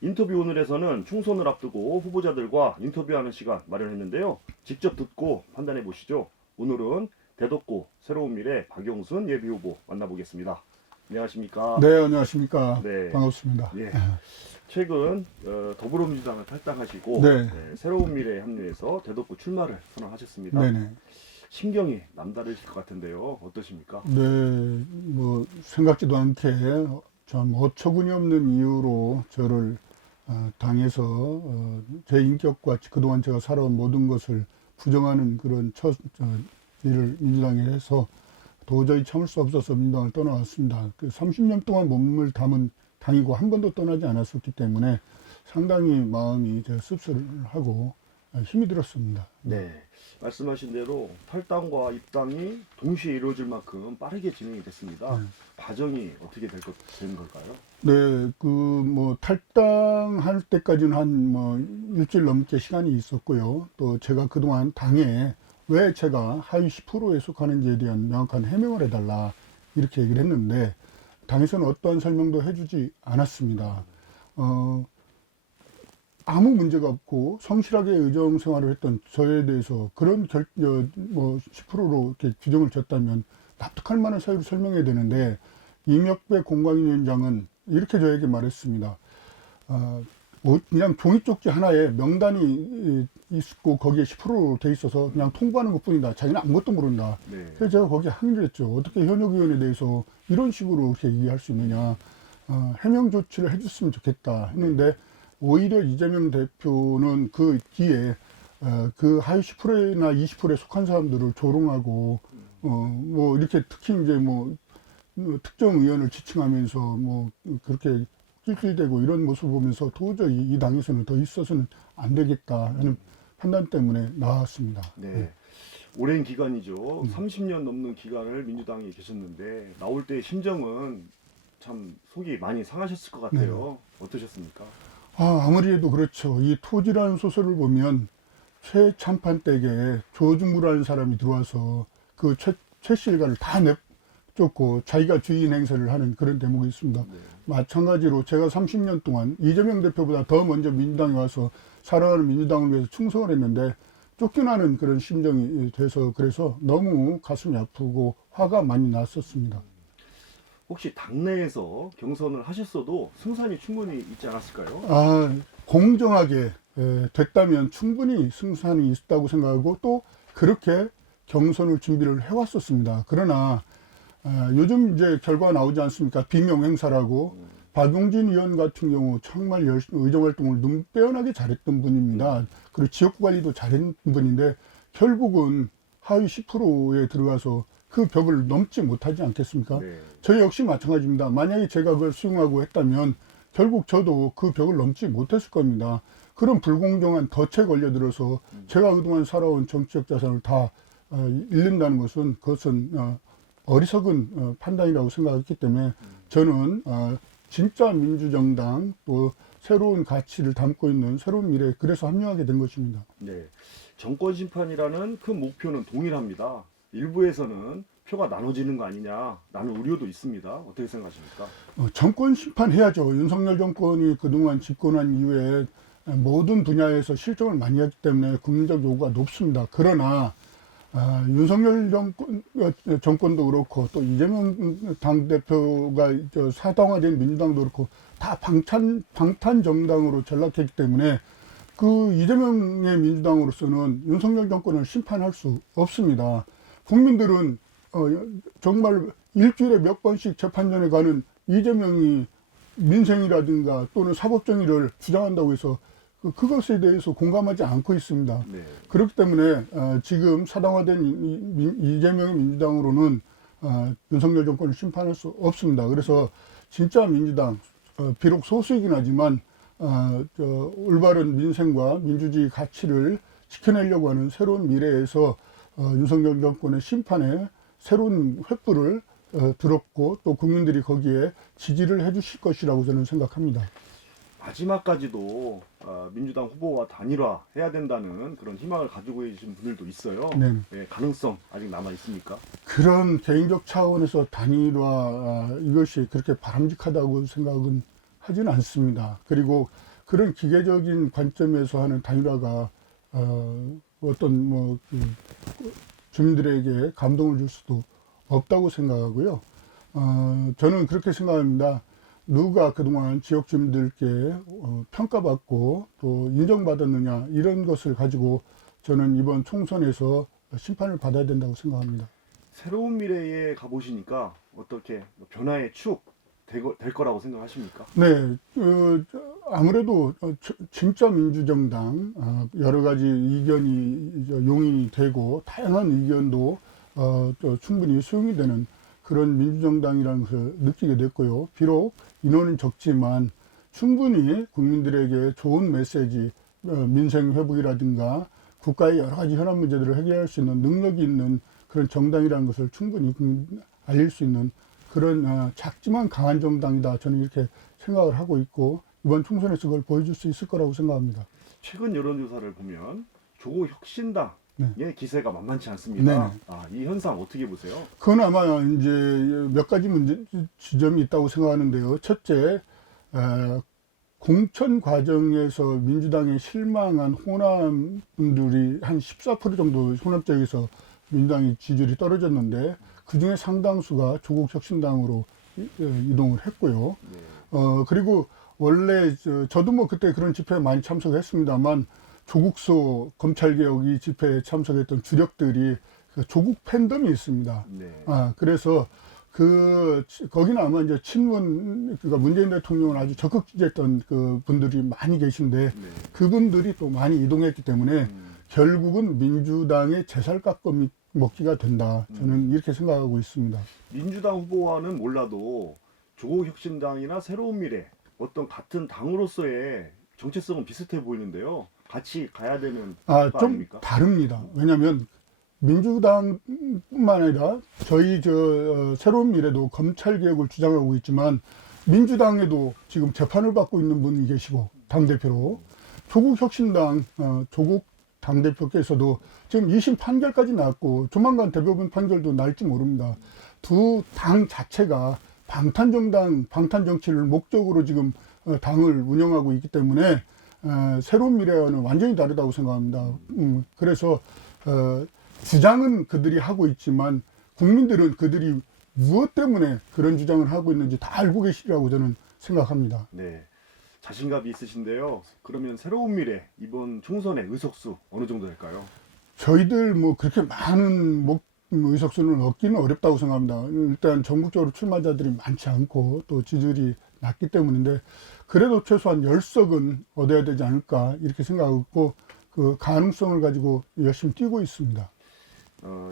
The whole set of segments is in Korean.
인터뷰 오늘에서는 총선을 앞두고 후보자들과 인터뷰하는 시간 마련했는데요. 직접 듣고 판단해 보시죠. 오늘은 대덕구 새로운 미래 박용순 예비후보 만나보겠습니다. 안녕하십니까? 네, 안녕하십니까. 네. 반갑습니다. 예. 최근 더불어민주당을 탈당하시고 네. 새로운 미래에 합류해서 대덕구 출마를 선언하셨습니다. 네네. 심경이 남다르실 것 같은데요. 어떠십니까? 네, 뭐, 생각지도 않게 참 어처구니 없는 이유로 저를 당해서 제 인격과 그동안 제가 살아온 모든 것을 부정하는 그런 일을 민주당에 해서 도저히 참을 수 없어서 민주당을 떠나왔습니다. 그 30년 동안 몸을 담은 당이고 한 번도 떠나지 않았었기 때문에 상당히 마음이 제가 씁쓸하고 힘이 들었습니다. 네. 말씀하신 대로 탈당과 입당이 동시에 이루어질 만큼 빠르게 진행이 됐습니다. 과정이 어떻게 된 걸까요? 네, 탈당할 때까지는 일주일 넘게 시간이 있었고요. 또 제가 그동안 당에 왜 제가 하위 10%에 속하는지에 대한 명확한 해명을 해달라, 이렇게 얘기를 했는데, 당에서는 어떠한 설명도 해주지 않았습니다. 아무 문제가 없고 성실하게 의정 생활을 했던 저에 대해서 그런 10%로 이렇게 규정을 졌다면 납득할 만한 사유를 설명해야 되는데, 이명박 공관위원장은 이렇게 저에게 말했습니다. 그냥 종이 쪽지 하나에 명단이 있고 거기에 10%로 돼 있어서 그냥 통보하는 것 뿐이다. 자기는 아무것도 모른다. 네. 그래서 제가 거기에 항의를 했죠. 어떻게 현역 의원에 대해서 이런 식으로 이렇게 얘기할 수 있느냐. 해명 조치를 해줬으면 좋겠다 했는데, 오히려 이재명 대표는 그 뒤에 그 하위 10%나 20%에 속한 사람들을 조롱하고 이렇게 특히 이제 특정 의원을 지칭하면서 그렇게 낄낄대고 이런 모습을 보면서 도저히 이 당에서는 더 있어서는 안 되겠다 하는 판단 때문에 나왔습니다. 네. 오랜 기간이죠. 30년 넘는 기간을 민주당에 계셨는데 나올 때 심정은 참 속이 많이 상하셨을 것 같아요. 어떠셨습니까? 아무래도 그렇죠. 이 토지라는 소설을 보면 최참판댁에 조중구라는 사람이 들어와서 그 최씨 일가를 다 쫓고 자기가 주인 행세를 하는 그런 대목이 있습니다. 네. 마찬가지로 제가 30년 동안 이재명 대표보다 더 먼저 민주당에 와서 살아가는 민주당을 위해서 충성을 했는데 쫓겨나는 그런 심정이 돼서 그래서 너무 가슴이 아프고 화가 많이 났었습니다. 혹시 당내에서 경선을 하셨어도 승산이 충분히 있지 않았을까요? 공정하게 됐다면 충분히 승산이 있다고 생각하고 또 그렇게 경선을 준비를 해왔었습니다. 그러나 요즘 이제 결과가 나오지 않습니까? 비명 행사라고. 박용진 의원 같은 경우 정말 열심히 의정활동을 눈빼어나게 잘했던 분입니다. 그리고 지역구 관리도 잘했던 분인데 결국은 하위 10%에 들어가서 그 벽을 넘지 못하지 않겠습니까? 네. 저 역시 마찬가지입니다. 만약에 제가 그걸 수용하고 했다면 결국 저도 그 벽을 넘지 못했을 겁니다. 그런 불공정한 덫에 걸려들어서 제가 그동안 살아온 정치적 자산을 다 잃는다는 것은 그것은 어리석은 판단이라고 생각했기 때문에 저는 진짜 민주정당 또 새로운 가치를 담고 있는 새로운 미래, 그래서 합류하게 된 것입니다. 네. 정권 심판이라는 큰 목표는 동일합니다. 일부에서는 표가 나눠지는 거 아니냐 라는 우려도 있습니다. 어떻게 생각하십니까? 정권 심판해야죠. 윤석열 정권이 그동안 집권한 이후에 모든 분야에서 실정을 많이 했기 때문에 국민적 요구가 높습니다. 그러나 윤석열 정권도 그렇고 또 이재명 당대표가 사당화된 민주당도 그렇고 다 방탄 정당으로 전락했기 때문에 그 이재명의 민주당으로서는 윤석열 정권을 심판할 수 없습니다. 국민들은 정말 일주일에 몇 번씩 재판전에 가는 이재명이 민생이라든가 또는 사법정의를 주장한다고 해서 그것에 대해서 공감하지 않고 있습니다. 네. 그렇기 때문에 지금 사당화된 이재명의 민주당으로는 윤석열 정권을 심판할 수 없습니다. 그래서 진짜 민주당, 비록 소수이긴 하지만 올바른 민생과 민주주의 가치를 지켜내려고 하는 새로운 미래에서 윤석열 정권의 심판에 새로운 횃불을 들었고 또 국민들이 거기에 지지를 해주실 것이라고 저는 생각합니다. 마지막까지도 민주당 후보와 단일화해야 된다는 그런 희망을 가지고 계신 분들도 있어요. 네. 네, 가능성 아직 남아 있습니까? 그런 개인적 차원에서 단일화 이것이 그렇게 바람직하다고 생각은 하지는 않습니다. 그리고 그런 기계적인 관점에서 하는 단일화가 어떤 주민들에게 감동을 줄 수도 없다고 생각하고요. 저는 그렇게 생각합니다. 누가 그동안 지역 주민들께 평가받고 또 인정받았느냐 이런 것을 가지고 저는 이번 총선에서 심판을 받아야 된다고 생각합니다. 새로운 미래에 가보시니까 어떻게 변화의 축 될 거라고 생각하십니까? 네, 아무래도 진짜 민주정당 여러 가지 이견이 용인이 되고 다양한 의견도 또 충분히 수용이 되는 그런 민주정당이라는 것을 느끼게 됐고요. 비록 인원은 적지만 충분히 국민들에게 좋은 메시지, 민생 회복이라든가 국가의 여러 가지 현안 문제들을 해결할 수 있는 능력이 있는 그런 정당이라는 것을 충분히 알릴 수 있는 그런 작지만 강한 정당이다. 저는 이렇게 생각을 하고 있고 이번 총선에서 그걸 보여줄 수 있을 거라고 생각합니다. 최근 여론조사를 보면 조국 혁신당의 네. 기세가 만만치 않습니다. 네. 이 현상 어떻게 보세요? 그건 아마 이제 몇 가지 지점이 있다고 생각하는데요. 첫째, 공천 과정에서 민주당에 실망한 호남분들이 한 14% 정도 호남 쪽에서 민주당의 지지율이 떨어졌는데 그 중에 상당수가 조국 혁신당으로 이동을 했고요. 네. 그리고 원래 저도 뭐 그때 그런 집회에 많이 참석했습니다만 조국소 검찰개혁 이 집회에 참석했던 주력들이 조국 팬덤이 있습니다. 네. 그래서 거기는 아마 이제 그러니까 문재인 대통령을 아주 적극 지지했던 그 분들이 많이 계신데 네. 그분들이 또 많이 이동했기 때문에 결국은 민주당의 제살 깎아 먹기가 된다. 저는 이렇게 생각하고 있습니다. 민주당 후보와는 몰라도 조국 혁신당이나 새로운 미래 어떤 같은 당으로서의 정체성은 비슷해 보이는데요. 같이 가야 되는 거 좀 아닙니까? 다릅니다. 왜냐하면 민주당뿐만 아니라 저희 새로운 미래도 검찰 개혁을 주장하고 있지만 민주당에도 지금 재판을 받고 있는 분이 계시고 당대표로 조국 혁신당 조국 당대표께서도 지금 2심 판결까지 나왔고 조만간 대법원 판결도 날지 모릅니다. 두 당 자체가 방탄 정치를 목적으로 지금 당을 운영하고 있기 때문에 새로운 미래와는 완전히 다르다고 생각합니다. 그래서 주장은 그들이 하고 있지만 국민들은 그들이 무엇 때문에 그런 주장을 하고 있는지 다 알고 계시리라고 저는 생각합니다. 네. 자신감이 있으신데요. 그러면 새로운 미래 이번 총선의 의석수 어느 정도 될까요? 저희들 뭐 그렇게 많은 의석수는 얻기는 어렵다고 생각합니다. 일단 전국적으로 출마자들이 많지 않고 또 지지율이 낮기 때문인데 그래도 최소한 10석은 얻어야 되지 않을까 이렇게 생각하고 그 가능성을 가지고 열심히 뛰고 있습니다.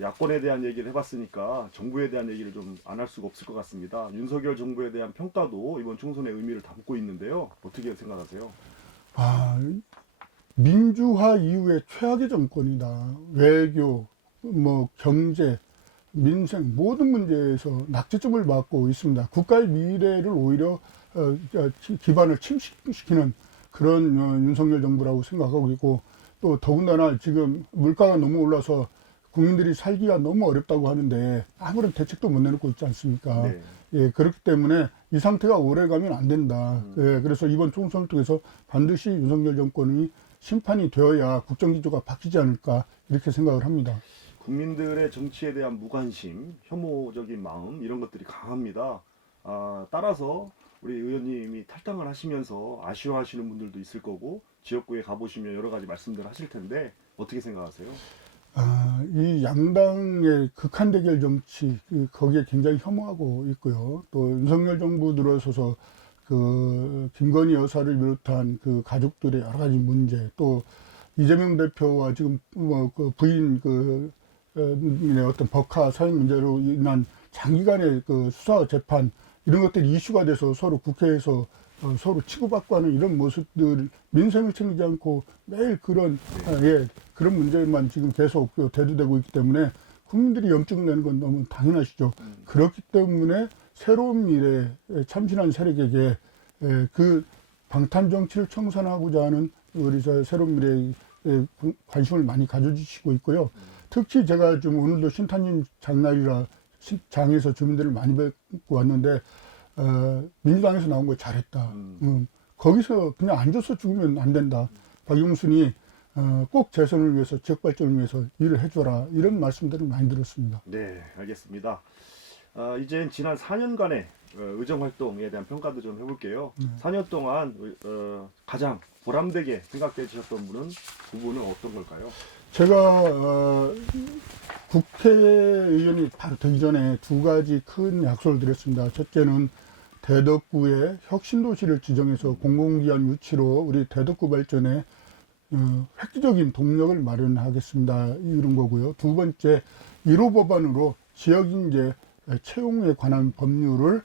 야권에 대한 얘기를 해봤으니까 정부에 대한 얘기를 좀 안 할 수가 없을 것 같습니다. 윤석열 정부에 대한 평가도 이번 총선의 의미를 담고 있는데요. 어떻게 생각하세요? 민주화 이후의 최악의 정권이다. 외교, 경제, 민생 모든 문제에서 낙제점을 받고 있습니다. 국가의 미래를 오히려 기반을 침식시키는 그런 윤석열 정부라고 생각하고 있고 또 더군다나 지금 물가가 너무 올라서 국민들이 살기가 너무 어렵다고 하는데 아무런 대책도 못 내놓고 있지 않습니까? 네. 예, 그렇기 때문에 이 상태가 오래 가면 안 된다. 예, 그래서 이번 총선을 통해서 반드시 윤석열 정권이 심판이 되어야 국정기조가 바뀌지 않을까 이렇게 생각을 합니다. 국민들의 정치에 대한 무관심, 혐오적인 마음 이런 것들이 강합니다. 따라서 우리 의원님이 탈당을 하시면서 아쉬워하시는 분들도 있을 거고 지역구에 가보시면 여러 가지 말씀들 하실 텐데 어떻게 생각하세요? 이 양당의 극한 대결 정치 거기에 굉장히 혐오하고 있고요. 또 윤석열 정부 들어서서 그 김건희 여사를 비롯한 그 가족들의 여러 가지 문제 또 이재명 대표와 지금 그 부인 어떤 법화 사형 문제로 인한 장기간의 그 수사 재판 이런 것들이 이슈가 돼서 서로 국회에서 서로 치고받고 하는 이런 모습들 민생을 챙기지 않고 매일 그런 그런 문제만 지금 계속 대두되고 있기 때문에 국민들이 염증 내는 건 너무 당연하시죠. 그렇기 때문에 새로운 미래에 참신한 세력에게 그 방탄 정치를 청산하고자 하는 우리 새로운 미래에 관심을 많이 가져주시고 있고요. 특히 제가 좀 오늘도 신탄진 장날이라 장에서 주민들을 많이 뵙고 왔는데 민주당에서 나온 거 잘했다. 거기서 그냥 앉아서 죽으면 안 된다. 박영순이 꼭 재선을 위해서, 지역 발전을 위해서 일을 해줘라. 이런 말씀들을 많이 들었습니다. 네, 알겠습니다. 이제 지난 4년간의 의정 활동에 대한 평가도 좀 해볼게요. 4년 동안 가장 보람되게 생각되셨던 분은 두 분은 어떤 걸까요? 제가 국회의원이 바로 되기 전에 두 가지 큰 약속을 드렸습니다. 첫째는 대덕구에 혁신도시를 지정해서 공공기관 유치로 우리 대덕구 발전에 획기적인 동력을 마련하겠습니다. 이런 거고요. 두 번째, 1호 법안으로 지역인재 채용에 관한 법률을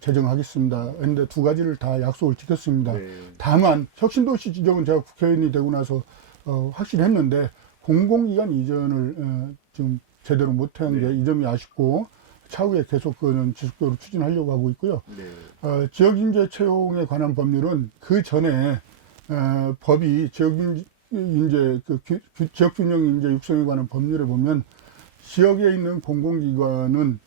제정하겠습니다. 그런데 두 가지를 다 약속을 지켰습니다. 네. 다만 혁신도시 지정은 제가 국회의원이 되고 나서 확실했는데 공공기관 이전을 좀 제대로 못한 게 이 점이 아쉽고 차후에 계속 그는 지속적으로 추진하려고 하고 있고요. 네. 지역인재 채용에 관한 법률은 그 전에 법이 지역인재 지역균형 인재 육성에 관한 법률에 보면 지역에 있는 공공기관은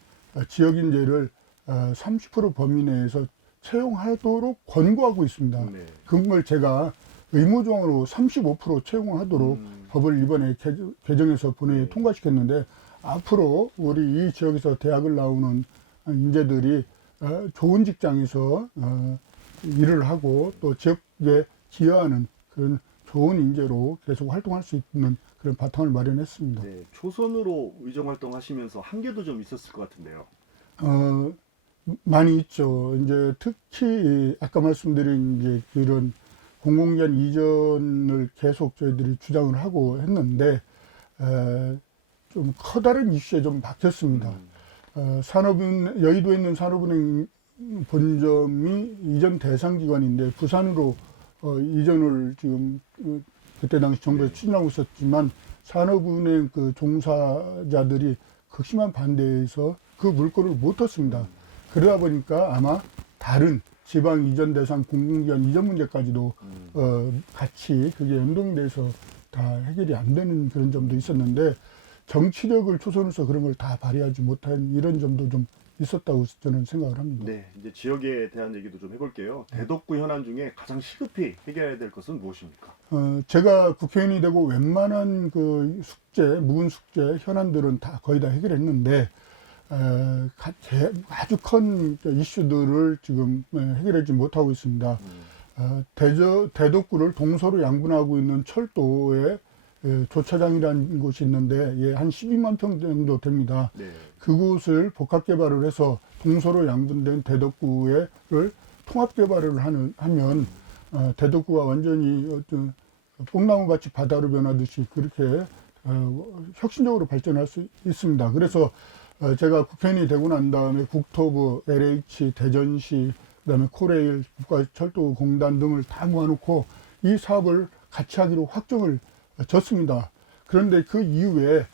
지역인재를 30% 범위 내에서 채용하도록 권고하고 있습니다. 네. 그걸 제가 의무조항으로 35% 채용하도록 법을 이번에 개정해서 본회의에 네. 통과시켰는데 앞으로 우리 이 지역에서 대학을 나오는 인재들이 좋은 직장에서 일을 하고 또 지역에 기여하는 그런 좋은 인재로 계속 활동할 수 있는 그런 바탕을 마련했습니다. 네, 초선으로 의정 활동하시면서 한계도 좀 있었을 것 같은데요. 많이 있죠. 이제 특히 아까 말씀드린 이제 그런 공공기관 이전을 계속 저희들이 주장을 하고 했는데 좀 커다란 이슈에 좀 박혔습니다. 산업은 여의도에 있는 산업은행 본점이 이전 대상 기관인데 부산으로 이전을 지금 그때 당시 정부에서 추진하고 있었지만 산업은행 그 종사자들이 극심한 반대에서 그 물꼬를 못 텄습니다. 그러다 보니까 아마 다른 지방 이전 대상 공공기관 이전 문제까지도 같이 그게 연동이 돼서 다 해결이 안 되는 그런 점도 있었는데 정치력을 초선해서 그런 걸 다 발휘하지 못한 이런 점도 좀 있었다고 저는 생각을 합니다. 네, 이제 지역에 대한 얘기도 좀 해볼게요. 대덕구 현안 중에 가장 시급히 해결해야 될 것은 무엇입니까? 제가 국회의원이 되고 웬만한 그 숙제, 묵은 숙제 현안들은 다 거의 다 해결했는데 아주 큰 이슈들을 지금 해결하지 못하고 있습니다. 대덕구를 동서로 양분하고 있는 철도에 조차장이라는 곳이 있는데 한 12만 평 정도 됩니다. 네. 그곳을 복합 개발을 해서 동서로 양분된 대덕구를 통합 개발을 하면 대덕구가 완전히 어떤 뽕나무밭이 바다로 변하듯이 그렇게 혁신적으로 발전할 수 있습니다. 그래서 제가 국회의원이 되고 난 다음에 국토부, LH, 대전시, 그다음에 코레일, 국가철도공단 등을 다 모아놓고 이 사업을 같이 하기로 확정을 졌습니다. 그런데 그 이후에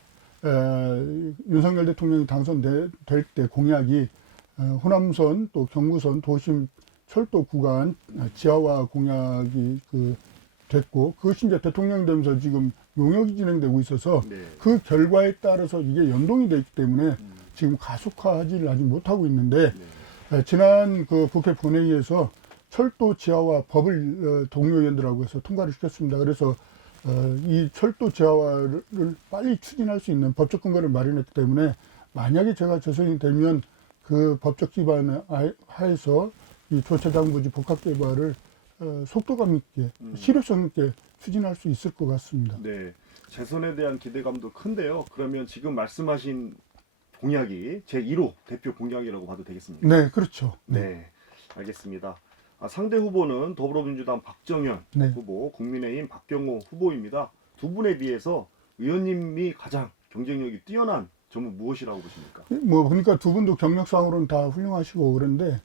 윤석열 대통령이 당선될 때 공약이 호남선 또 경부선 도심 철도 구간 지하화 공약이 됐고 그것이 이제 대통령이 되면서 지금 용역이 진행되고 있어서 네. 그 결과에 따라서 이게 연동이 되기 때문에 지금 가속화하지를 아직 못하고 있는데 지난 그 국회 본회의에서 철도 지하화 법을 동료 의원들하고 해서 통과를 시켰습니다. 그래서 이 철도 지하화를 빨리 추진할 수 있는 법적 근거를 마련했기 때문에 만약에 제가 재선이 되면 그 법적 기반 하에서 이 조차장 부지 복합 개발을 속도감 있게 실효성 있게 추진할 수 있을 것 같습니다. 네, 재선에 대한 기대감도 큰데요. 그러면 지금 말씀하신 공약이 제1호 대표 공약이라고 봐도 되겠습니까? 네, 그렇죠. 네, 알겠습니다. 상대 후보는 더불어민주당 박정현 네. 후보, 국민의힘 박경호 후보입니다. 두 분에 비해서 의원님이 가장 경쟁력이 뛰어난 점은 무엇이라고 보십니까? 뭐 보니까 두 분도 경력상으로는 다 훌륭하시고 그런데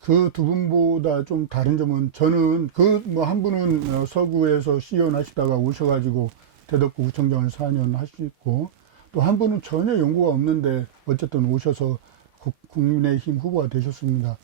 그 두 분보다 좀 다른 점은 저는 그 뭐 한 분은 서구에서 시의원 하시다가 오셔가지고 대덕구 구청장을 4년 하시고 또 한 분은 전혀 연고가 없는데 어쨌든 오셔서 국민의힘 후보가 되셨습니다.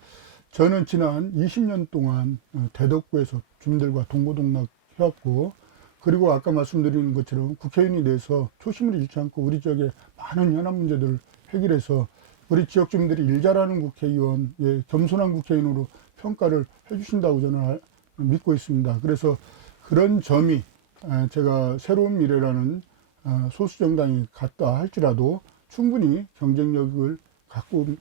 저는 지난 20년 동안 대덕구에서 주민들과 동고동락 해왔고 그리고 아까 말씀드린 것처럼 국회의원이 돼서 초심을 잃지 않고 우리 지역의 많은 현안 문제들을 해결해서 우리 지역 주민들이 일 잘하는 국회의원, 겸손한 국회의원으로 평가를 해주신다고 저는 믿고 있습니다. 그래서 그런 점이 제가 새로운 미래라는 소수 정당이 같다 할지라도 충분히 경쟁력을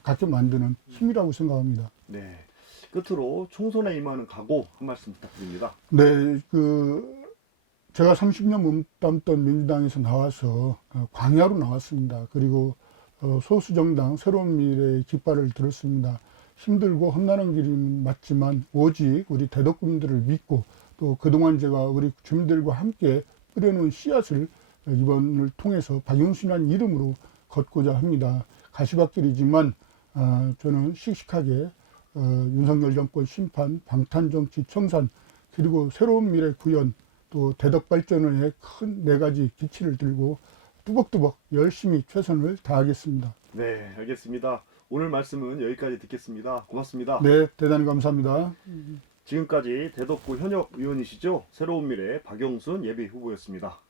갖게 만드는 힘이라고 생각합니다. 네. 끝으로 총선에 임하는 각오 한 말씀 부탁드립니다. 네, 제가 30년 몸담던 민주당에서 나와서 광야로 나왔습니다. 그리고 소수 정당 새로운 미래의 깃발을 들었습니다. 힘들고 험난한 길은 맞지만 오직 우리 대덕군들을 믿고 또 그동안 제가 우리 주민들과 함께 뿌려놓은 씨앗을 이번을 통해서 박용순이라는 이름으로 걷고자 합니다. 가시밭길이지만 저는 씩씩하게 윤석열 정권 심판, 방탄정치 청산, 그리고 새로운 미래 구현, 또 대덕 발전의 큰 네 가지 기치를 들고 뚜벅뚜벅 열심히 최선을 다하겠습니다. 네, 알겠습니다. 오늘 말씀은 여기까지 듣겠습니다. 고맙습니다. 네, 대단히 감사합니다. 지금까지 대덕구 현역 의원이시죠? 새로운 미래 박용순 예비 후보였습니다.